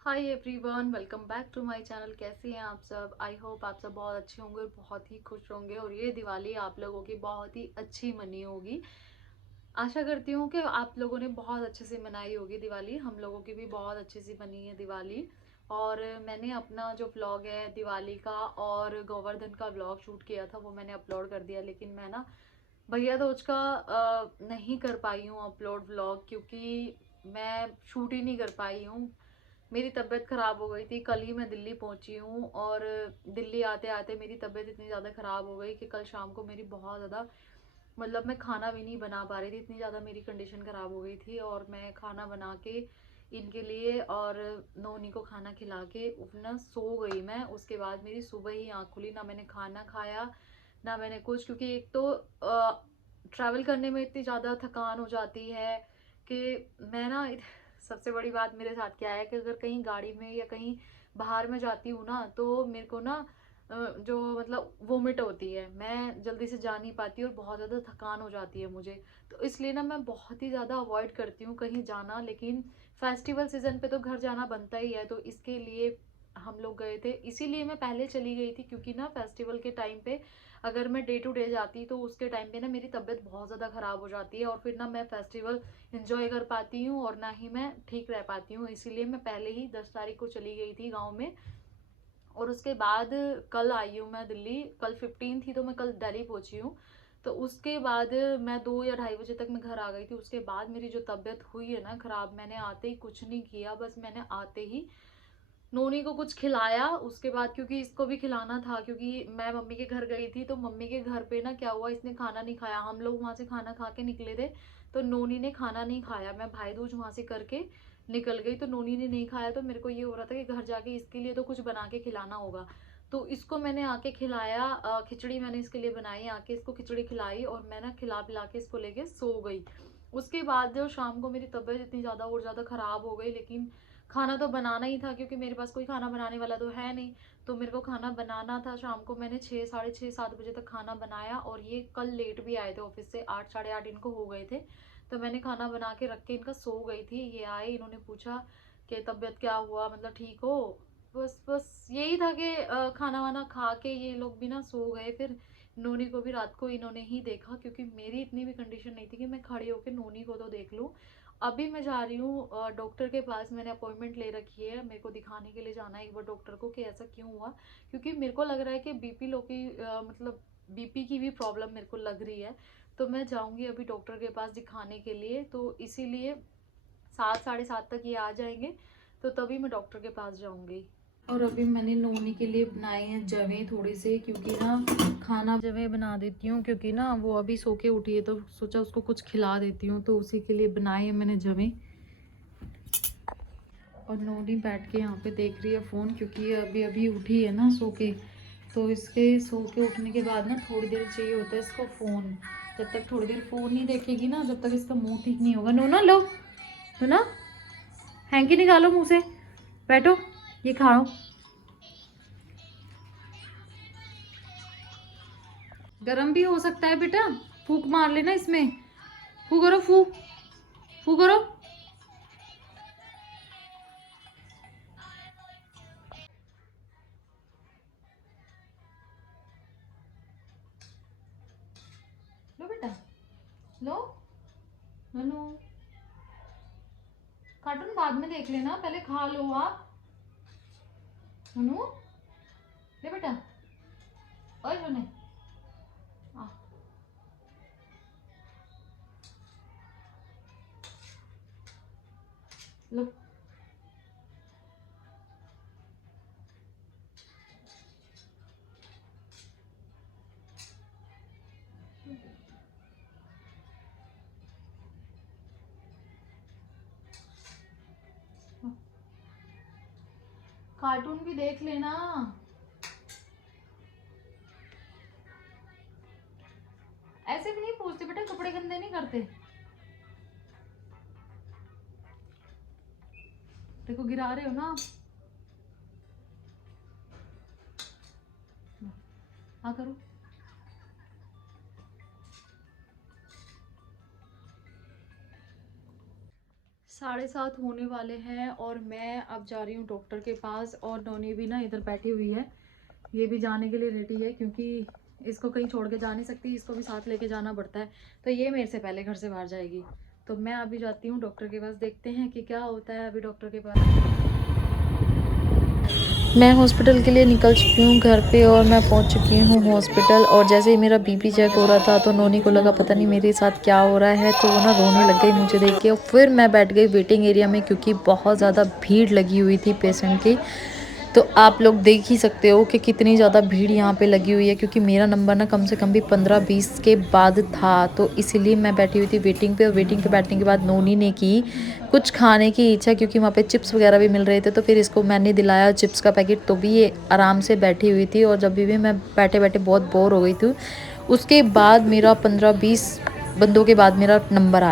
Hi everyone, welcome back to my channel. कैसे हैं आप सब? आई होप आप सब बहुत अच्छे होंगे और बहुत ही खुश होंगे और ये दिवाली आप लोगों की बहुत ही अच्छी मनी होगी। आशा करती हूँ कि आप लोगों ने बहुत अच्छे से मनाई होगी दिवाली। हम लोगों की भी बहुत अच्छे से बनी है दिवाली। और मैंने अपना जो व्लॉग है दिवाली का और गोवर्धन का व्लॉग शूट किया था वो मैंने अपलोड कर दिया, लेकिन मैं ना भैया दूज का नहीं कर पाई हूँ अपलोड व्लॉग, क्योंकि मैं शूट ही नहीं कर पाई हूँ। मेरी तबीयत ख़राब हो गई थी। कल ही मैं दिल्ली पहुंची हूँ और दिल्ली आते आते मेरी तबीयत इतनी ज़्यादा ख़राब हो गई कि कल शाम को मेरी बहुत ज़्यादा, मतलब मैं खाना भी नहीं बना पा रही थी, इतनी ज़्यादा मेरी कंडीशन ख़राब हो गई थी। और मैं खाना बना के इनके लिए और नोनी को खाना खिला के अपना सो गई मैं। उसके बाद मेरी सुबह ही आँख खुली, ना मैंने खाना खाया ना मैंने कुछ, क्योंकि एक तो ट्रैवल करने में इतनी ज़्यादा थकान हो जाती है कि मैं ना सबसे बड़ी बात मेरे साथ क्या है कि अगर कहीं गाड़ी में या कहीं बाहर में जाती हूँ ना तो मेरे को ना जो मतलब वोमिट होती है, मैं जल्दी से जा नहीं पाती और बहुत ज़्यादा थकान हो जाती है मुझे। तो इसलिए ना मैं बहुत ही ज़्यादा अवॉइड करती हूँ कहीं जाना। लेकिन फेस्टिवल सीज़न पे तो घर जाना बनता ही है, तो इसके लिए हम लोग गए थे। इसीलिए मैं पहले चली गई थी, क्योंकि ना फेस्टिवल के टाइम पे अगर मैं डे टू डे जाती तो उसके टाइम पे ना मेरी तबीयत बहुत ज़्यादा ख़राब हो जाती है और फिर ना मैं फेस्टिवल इंजॉय कर पाती हूँ और ना ही मैं ठीक रह पाती हूँ। इसीलिए मैं पहले ही 10 तारीख को चली गई थी गाँव में। और उसके बाद कल आई हूँ मैं दिल्ली। कल 15 थी तो मैं कल दिल्ली पहुंची हूँ। तो उसके बाद मैं 2 या ढाई बजे तक मैं घर आ गई थी। उसके बाद मेरी जो तबीयत हुई है ना ख़राब, मैंने आते ही कुछ नहीं किया, बस मैंने आते ही नोनी को कुछ खिलाया। उसके बाद क्योंकि इसको भी खिलाना था, क्योंकि मैं मम्मी के घर गई थी तो मम्मी के घर पे ना क्या हुआ, इसने खाना नहीं खाया। हम लोग वहां से खाना खा के निकले थे तो नोनी ने खाना नहीं खाया। मैं भाई दूज वहां से करके निकल गई तो नोनी ने नहीं खाया। तो मेरे को ये हो रहा था कि घर जाके इसके लिए तो कुछ बना के खिलाना होगा। तो इसको मैंने आके खिलाया, खिचड़ी मैंने इसके लिए बनाई, आके इसको खिचड़ी खिलाई और मैं ना खिला पिला के इसको लेके सो गई। उसके बाद जो शाम को मेरी तबीयत इतनी ज़्यादा और ज़्यादा ख़राब हो गई, लेकिन खाना तो बनाना ही था क्योंकि मेरे पास कोई खाना बनाने वाला तो है नहीं। तो मेरे को खाना बनाना था। शाम को मैंने 6, साढ़े 6, 7 बजे तक खाना बनाया और ये कल लेट भी आए थे ऑफिस से, 8, साढ़े 8 इनको हो गए थे। तो मैंने खाना बना के रख के इनका सो गई थी। ये आए, इन्होंने पूछा कि तबीयत क्या हुआ, मतलब ठीक हो? बस बस यही था कि खाना वाना खा के ये लोग भी ना सो गए। फिर नोनी को भी रात को इन्होंने ही देखा, क्योंकि मेरी इतनी भी कंडीशन नहीं थी कि मैं खड़ी होकर नोनी को तो देख लूँ। अभी मैं जा रही हूँ डॉक्टर के पास। मैंने अपॉइंटमेंट ले रखी है, मेरे को दिखाने के लिए जाना है एक बार डॉक्टर को कि ऐसा क्यों हुआ। क्योंकि मेरे को लग रहा है कि बीपी लो की मतलब बीपी की भी प्रॉब्लम मेरे को लग रही है। तो मैं जाऊंगी अभी डॉक्टर के पास दिखाने के लिए। तो इसीलिए 7, साढ़े 7 तक ये आ जाएंगे तो तभी मैं डॉक्टर के पास जाऊंगी। और अभी मैंने नोनी के लिए बनाए हैं जवे थोड़ी से, क्योंकि ना खाना जवे बना देती हूँ, क्योंकि ना वो अभी सो के उठी है तो सोचा उसको कुछ खिला देती हूँ, तो उसी के लिए बनाए हैं मैंने जवे। और नोनी बैठ के यहाँ पे देख रही है फ़ोन, क्योंकि ये अभी अभी उठी है ना सो के। तो इसके सो के उठने के बाद ना थोड़ी देर चाहिए होता है इसको फ़ोन। जब तक थोड़ी देर फ़ोन नहीं देखेगी ना, जब तक इसका मुंह ठीक नहीं होगा। नोना लो, नोना हैंकी निकालो मुंह से, बैठो, ये खाओ। गरम भी हो सकता है बेटा, फूक मार लेना इसमें। फू करो, फू फू करो। लो बेटा, लो। ननू, कार्टून बाद में देख लेना, पहले खा लो आप। ननू, ले बेटा, ओए सोने, आ, लो। कार्टून भी देख लेना। ऐसे भी नहीं पूछते बेटा, कपड़े गंदे नहीं करते। देखो गिरा रहे हो ना आप। हाँ करो। 7:30 होने वाले हैं और मैं अब जा रही हूँ डॉक्टर के पास। और नोनी भी ना इधर बैठी हुई है, ये भी जाने के लिए रेडी है क्योंकि इसको कहीं छोड़ के जा नहीं सकती, इसको भी साथ लेके जाना पड़ता है। तो ये मेरे से पहले घर से बाहर जाएगी। तो मैं अभी जाती हूँ डॉक्टर के पास, देखते हैं कि क्या होता है अभी डॉक्टर के पास। मैं हॉस्पिटल के लिए निकल चुकी हूँ घर पे और मैं पहुँच चुकी हूँ हॉस्पिटल। और जैसे ही मेरा बीपी चेक हो रहा था तो नोनी को लगा पता नहीं मेरे साथ क्या हो रहा है, तो वो ना रोने लग गई मुझे देख के। और फिर मैं बैठ गई वेटिंग एरिया में क्योंकि बहुत ज़्यादा भीड़ लगी हुई थी पेशेंट की। तो आप लोग देख ही सकते हो कि कितनी ज़्यादा भीड़ यहाँ पे लगी हुई है, क्योंकि मेरा नंबर ना कम से कम भी 15-20 के बाद था। तो इसीलिए मैं बैठी हुई थी वेटिंग पे। और वेटिंग पे बैठने के बाद नोनी ने की कुछ खाने की इच्छा, क्योंकि वहाँ पे चिप्स वगैरह भी मिल रहे थे। तो फिर इसको मैंने दिलाया चिप्स का पैकेट, तो भी ये आराम से बैठी हुई थी। और जब भी मैं बैठे बैठे बहुत बोर हो गई थी, उसके बाद मेरा 15-20 बंदों के बाद मेरा नंबर आया।